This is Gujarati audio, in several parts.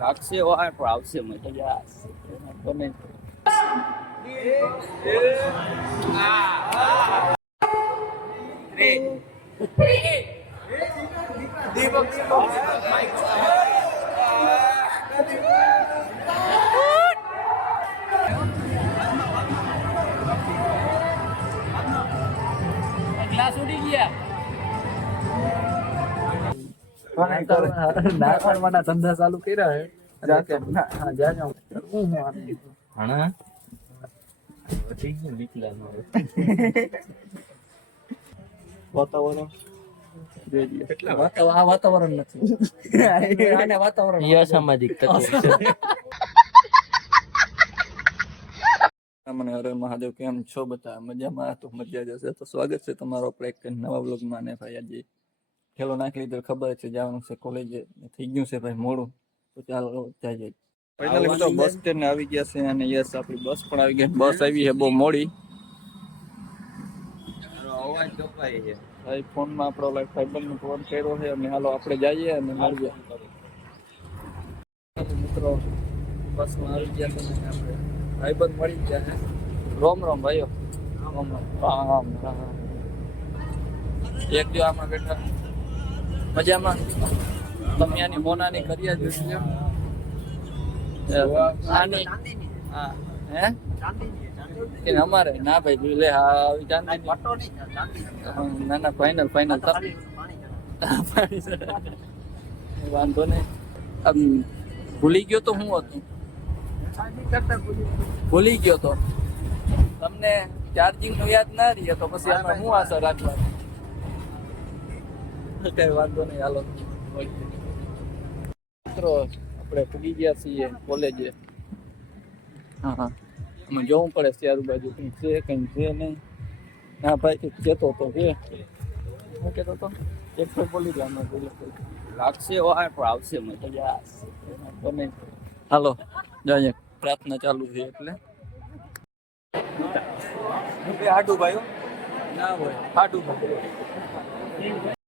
લાગશે વાર પણ આવશે મજા તમે ગ્લાસ ઉડી ગયા નાખવાના ધંધા ચાલુ કર્યા હે વાતાવરણ નથી અસામાજિક મને હરે મહાદેવ કેમ છો બધા મજામાં તો મજા જશે તો સ્વાગત છે તમારો આપણે એક નવા વ્લોગમાં ને ભાઈ આજે ખેલો નાખી લીધો ખબર છે જવાનું છે કોલેજે થઈ ગયું છે ભાઈ મોડું તો ચાલો જઈએ ફાઇનલી મિત્રો બસ સ્ટેન્ડ આવી ગયા છે અને યસ આપણી બસ પણ આવી ગઈ બસ આવી છે બહુ મોડી અવાજ કપાય છે ભાઈ ફોનમાં આપણો લાઈક ફાઈબરનો ફોન કર્યો છે અને હાલો આપણે જઈએ અને મળીએ મિત્રો બસમાં આવી ગયા છે આપણે ભાઈબંધ મળી ગયા છે રોમ રોમ ભાઈઓ રોમ રામ રામ એક દિવસ આમાં બેઠા મજામાં તમે આની મોનાની કરી જ આની હા હે કે અમારે ના ભાઈ લે હા આવી ચાંદની ના ના ફાઇનલ વાંધો નહીં આમ ભૂલી ગયો તો હું હતું ભૂલી ગયો તો તમને ચાર્જિંગ નું યાદ ના રહીએ તો પછી આમાં હું આશા રાખવા કઈ વાંધો નહીં હાલો મિત્રો આપણે પૂગી ગયા છીએ કોલેજે હા હા અમે જોવું પડે ચારું બાજુ કંઈ છે કંઈ છે નહીં ના ભાઈ કંઈક કહેતો હતો કે શું કહેતો હતો એક તો બોલી ગયા અમે બોલે લાગશે વાર પણ આવશે મજા તમે હાલો જઈએ પ્રાર્થના ચાલુ છે એટલે હાડું ભાઈઓ ના હોય હાડું ભાઈ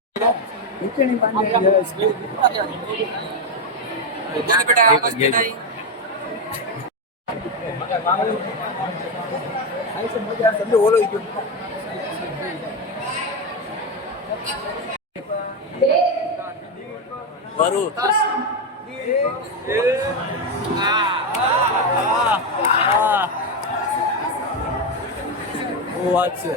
વાત છે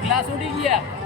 ગ્લાસ ઉડી ગયા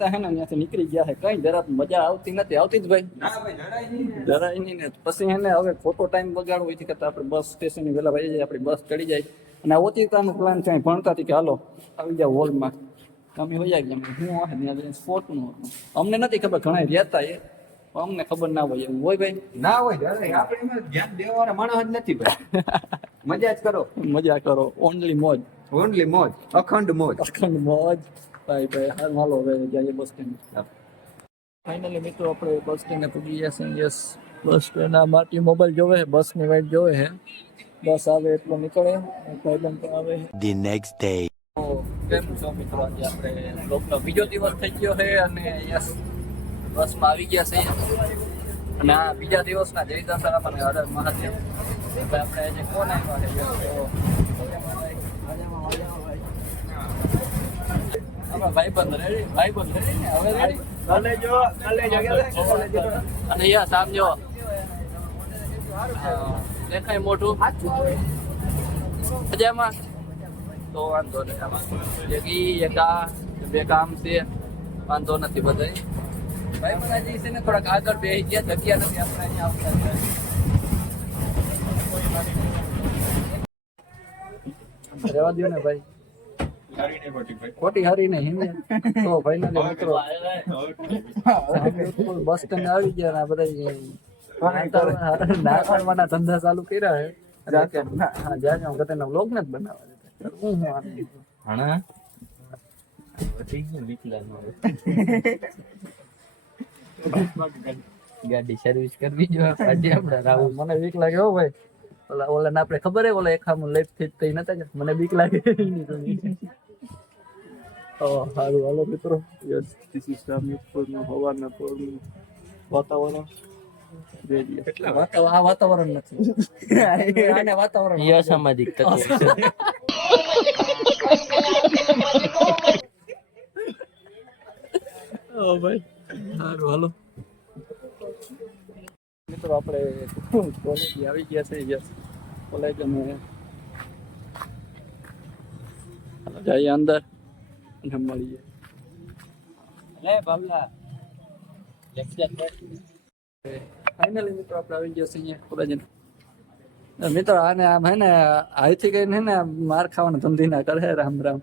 નેતા હે ને ત્યાંથી નીકળી ગયા છે, કઈ જરા મજા આવતી નથી. આવતી જ ભાઈ? જરાય નહીં ને. પછી હે ને હવે ખોટો ટાઈમ બગાડવો હોય કે આપણે બસ સ્ટેશન ની વેલા ભાઈ જાય, આપણી બસ ચડી જાય. અને આ ઓચિતાનો પ્લાન છે, ભણતા હતી કે હાલો આવી જાવ હોલમાં. અમે હોય ગયા હું ત્યાં સ્પોર્ટનું હતું. અમને નથી ખબર, ઘણા રહેતા એ અમને ખબર ના હોય. એવું હોય ભાઈ? ના હોય, આપણે ધ્યાન દેવાના માણસ જ નથી ભાઈ. મજા જ કરો, મજા કરો, ઓનલી મોજ, ઓનલી મોજ, અખંડ મોજ. અખંડ મોજ. ભાઈ ભાઈ હાલ હાલો હવે જઈએ બસ સ્ટેન્ડ. ફાઇનલી મિત્રો આપણે બસ સ્ટેન્ડે પૂગી ગયા છીએ. યસ, બસ સ્ટેન્ડ આ માટી મોબાઈલ જોવે, બસની વાઈટ જોવે છે. બસ આવે એટલો નીકળે, ભાઈબંધ તો આવે. The next day. તો કેમ છો મિત્રો? આજે આપણે બ્લોગનો બીજો દિવસ થઈ ગયો છે અને યસ બસમાં આવી ગયા છે. અને આ બીજા દિવસના જય દાસરા મને હર મહાદેવ. આપણે આજે કોણ આવ્યા છે? ભાઈબંધ રેડી, ભાઈબંધ રેડી ને હવે રેડી. અને યસ આમ જો દેખાય મોટું મજામાં. તો વાંધો નહીં, આમાં એક બે કામ છે, વાંધો નથી. બધા ભાઈ મને છે ને થોડાક આગળ બેસી ગયા, જગ્યા નથી આપણે અહીંયા આવતા. રહેવા દો ને ભાઈ, ખોટી હારી ને હિન્દી. તો ભાઈ ના મિત્રો બસ સ્ટેન્ડ આવી ગયા ને બધા નાખવાના ધંધા ચાલુ કર્યા છે. જ્યાં ગતેના વ્લોગ ને જ બનાવવા ગાડી સર્વિસ કરવી જોઈએ. મને બીક લાગે હો ભાઈ. ઓલા ને આપણે ખબર હે ઓલા એખામું લેફ્ટ થી થઈ નતા કે મને બીક લાગે. સારું હાલો મિત્રો, હવાના પોરનું વાતાવરણ. આ વાતાવરણ નથી, આને વાતાવરણ અસામાજિક તત્વ. ભાઈ સારું હાલો મિત્રો, આપણે કોલેજ આવી ગયા છે. યસ, કોલેજ અમે જઈએ અંદર અને મળીએ. ફાઇનલી મિત્રો આપણે આવી ગયા છે અહીંયા કોલેજ. મિત્રો આને આમ હે ને અહીંથી કઈ ને માર ખાવાના ધંધી ના કરે. રામ રામ.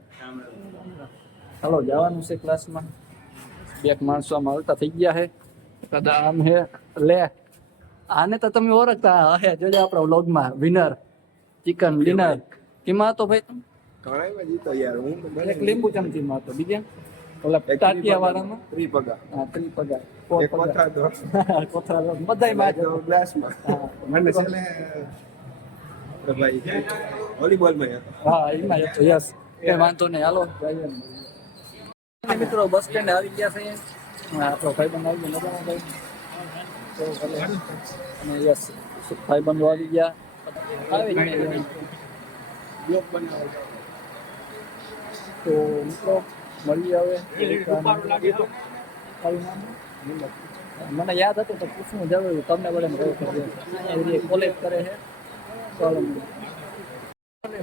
હાલો જવાનું છે ક્લાસમાં. બે માણસો આમ આવતા થઈ ગયા છે. કદા આમ હે લે આને તો તમે ઓળખતા હે, જોજે આપણા વ્લોગમાં વિનર ચિકન ડિનર. કેમાં હતો ભાઈ? એક લીંબુ ચમચીમાં હતો, બીજા ઓલા ટાટિયા વાળામાં ત્રિપગા. હા ત્રિપગા, એક કોથળા તો કોથળા બધાયમાં હતો. ગ્લાસમાં. મને છે ને ભાઈ વોલીબોલમાં હતો. હા એમાં હતો. યસ, એ વાંધો નહીં, હાલો જઈએ. મિત્રો બસ સ્ટેન્ડ આવી ગયા છે. આપણો ભાઈબંધ આવી ગયો મજામાં ભાઈ. અને યસ ભાઈબંધો આવી ગયા. તો મિત્રો મળીએ હવે. મને યાદ હતું તો પૂછવું જરૂર, તમને બધાને કહ્યું કોલેજ કરે છે. ચાલો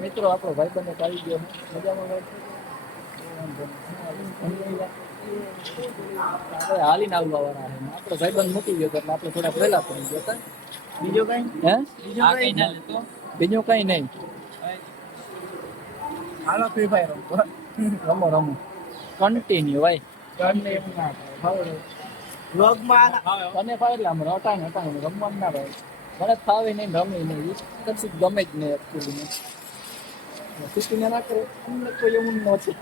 મિત્રો આપણો ભાઈબંધ આવી ગયો મજામાં ભાઈ. આપણે હાલીને આવવા વાળા છે. આપણો ભાઈબંધ મૂકી ગયો એટલે આપણે થોડા પહેલા પડી ગયા. બીજું કઈ હે? બીજું કઈ નહીં. હાલો ફ્રી ફાયર રમો રમો કન્ટિન્યુ ભાઈ. તને ફાયર આમ હટાને હટાને રમવાનું ના ભાઈ. મને ફાવે નહીં, રમી નહીં, કશું ગમે જ નહીં. એકચુઅલી સિટીને ના કરે અમને કોઈ એવું નથી.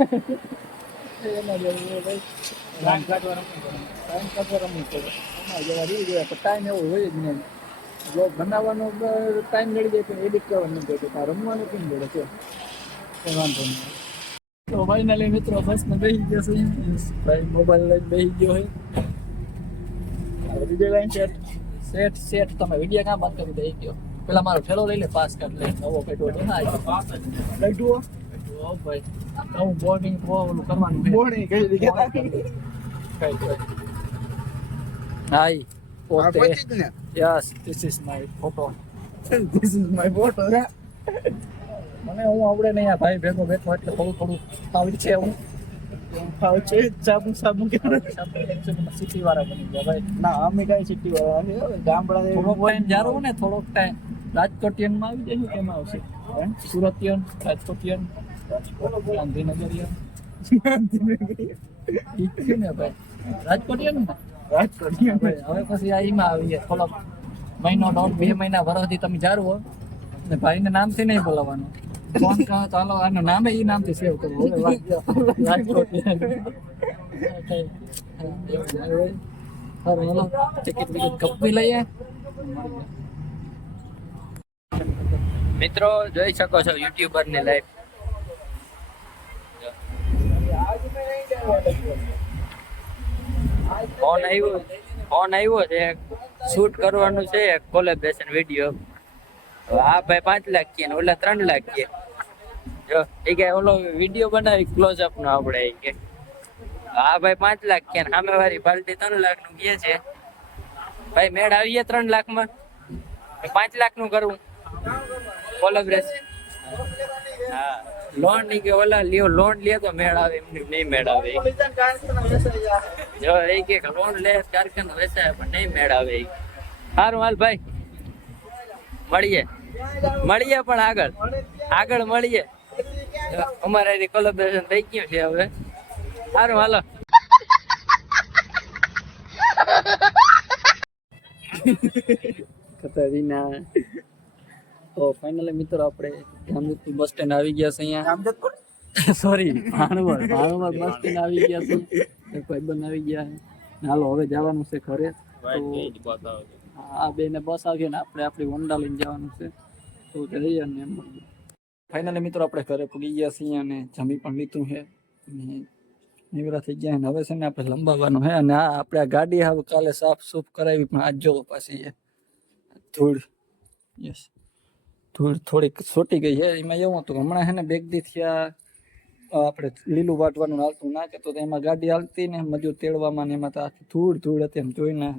એના જેવું ભાઈ ટાઈમ કાઢવા રમવું પડે. એમાં જવા રીલ જોયા તો ટાઈમ એવો હોય જ નહીં. બ્લોગ બનાવવાનો ટાઈમ મળી જાય પણ એડિટ કરવાનું નથી પડતું. રમવાનું કેમ પડે છે એ વાંધો નહીં. તો ફાઇનલી મિત્રો બસમાં બેસી ગયો છે ભાઈ. મોબાઈલ લઈને બેસી ગયો હોય. વિડીયો લાઈન સેટ સેટ તમે વિડીયો કામ બંધ કરી દઈ ગયો. પેલા મારો ઠેલો લઈ લે, પાસ કાર્ડ લઈ નવો પેટો લઈ જુઓ ભાઈ. નવું બોર્ડિંગ ઓલું કરવાનું બોર્ડિંગ કઈ હાઈ પોતે. Yes this is my photo. This is my photo. મને હું આવડે નહીં આ ભાઈ ભેગો બેઠો એટલે થોડું થોડું આવડી છે. હું ભાવ છે સાબુ સાબુ કે સિટી વાળા બની ગયા ભાઈ. ના અમે કઈ સિટી વાળા નથી હવે ગામડા થોડોક ટાઈમ જારો ને થોડોક ટાઈમ રાજકોટિયન માં આવી જાય કેમ આવશે સુરતિયન રાજકોટિયન ગાંધીનગરિયન ઠીક છે ને ભાઈ રાજકોટિયન ને રાજકોટિયન હવે પછી આ ઈમાં આવીએ થોડોક મહિનો 1.5 મહિના વર્ષથી તમે જારવો ને ભાઈને નામથી નહીં બોલાવવાનું ફોન કહો તો હાલો આનું નામે ઈ નામથી સેવ કરવું હવે રાજકોટિયન સારું હાલો ટિકિટ વિકિટ કપી લઈએ. મિત્રો જોઈ શકો છો યુટ્યુબર ની લાઈફ. ફોન આવ્યો છે શૂટ કરવાનું છે કોલેબરેશન વિડીયો. આ ભાઈ 5 લાખ કે ઓલા 3 લાખ કે જો એ કે ઓલો વિડીયો બનાવી ક્લોઝઅપ નો આપણે એ કે આ ભાઈ 5 લાખ કે સામે વાળી પાર્ટી 3 લાખ નું કે છે. ભાઈ મેળ આવીએ 3 લાખ માં 5 લાખ નું કરવું કોલેબરેશન. હા લોન ની કે ઓલા લ્યો લોન લે તો મેળ આવે એમને નહીં મેળ આવે. જો એ કે લોન લે કારખાનો વેચાય પણ નહીં મેળ આવે. સારું હાલ ભાઈ મળીએ પણ આગળ મળીએ. અમારે કોલેબરેશન થઈ ગયું છે હવે. સારું હાલો. કતરીના તો ફાઇનલી મિત્રો આપણે જામજોધપુર બસ સ્ટેન્ડ આવી ગયા છે અહીંયા. સોરી ભાણવડ બસ સ્ટેન્ડ આવી ગયા છે. એક ભાઈબંધ આવી ગયા છે. હાલો હવે જવાનું છે ઘરે. આ બેને બસ આવી ને આપણે આપણી હોન્ડા લઈને જવાનું છે તો જઈએ ને એમ. ફાઇનલી મિત્રો આપણે ઘરે પૂગી ગયા છીએ અને જમી પણ લીધું છે અને નિવરા થઈ ગયા. અને હવે છે ને આપણે લંબાવવાનું છે. અને આ આપણે આ ગાડી હવે કાલે સાફ સૂફ કરાવી પણ આજ જો પાછી ધૂળ ધૂળ થોડીક છોટી ગઈ છે. એમાં એવું હતું હમણાં છે ને બેગ દી થયા આપણે લીલું વાટવાનું હાલતું નાખે તો એમાં ગાડી હાલતી ને મજૂર તેડવામાં ને એમાં તો આખી ધૂળ હતી એમ જોઈ ના.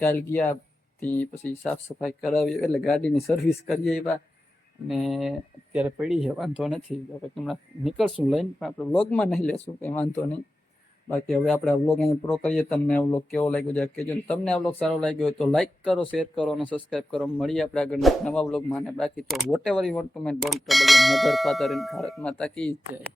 કાલ ગયા પછી સાફ સફાઈ કરાવી એટલે ગાડીની સર્વિસ કરીએ એવા ને અત્યારે પડી છે વાંધો નથી. હવે હમણાં નીકળશું લઈને પણ આપણે વ્લોગમાં નહીં લેશું કંઈ વાંધો નહીં. બાકી હવે આપણે આ વ્લોગ અહીં પૂરો કરીએ. તમને આ વ્લોગ કેવો લાગ્યો છે કહેજો. તમને આ વ્લોગ સારો લાગ્યો હોય તો લાઈક કરો, શેર કરો અને સબસ્ક્રાઈબ કરો. મળીએ આપણે આગળ નવા વ્લોગમાં. અને બાકી તો whatever you want to make don't trouble your mother father and Bharat માતા કી જય.